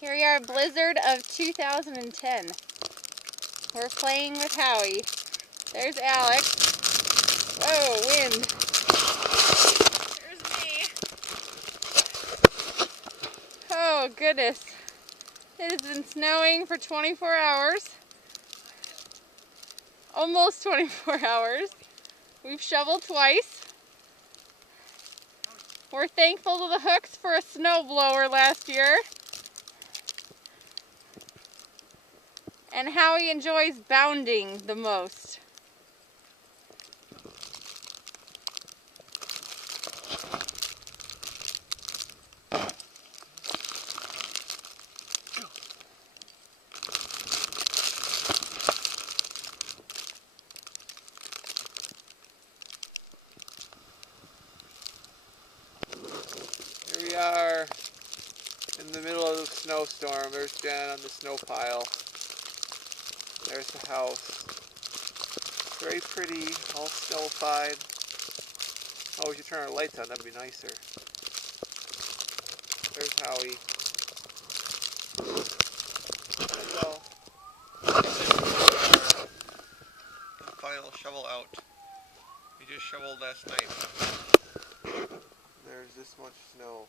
Here we are, blizzard of 2010. We're playing with Howie. There's Alex. Oh, wind. There's me. Oh, goodness. It has been snowing for 24 hours. Almost 24 hours. We've shoveled twice. We're thankful to the Hooks for a snowblower last year. And Howie enjoys bounding the most. Here we are in the middle of the snowstorm. There's Jen on the snow pile. There's the house. Very pretty, all snowfied. Oh, we should turn our lights on, that'd be nicer. There's Howie. That's all. The final shovel out. We just shoveled last night. There's this much snow.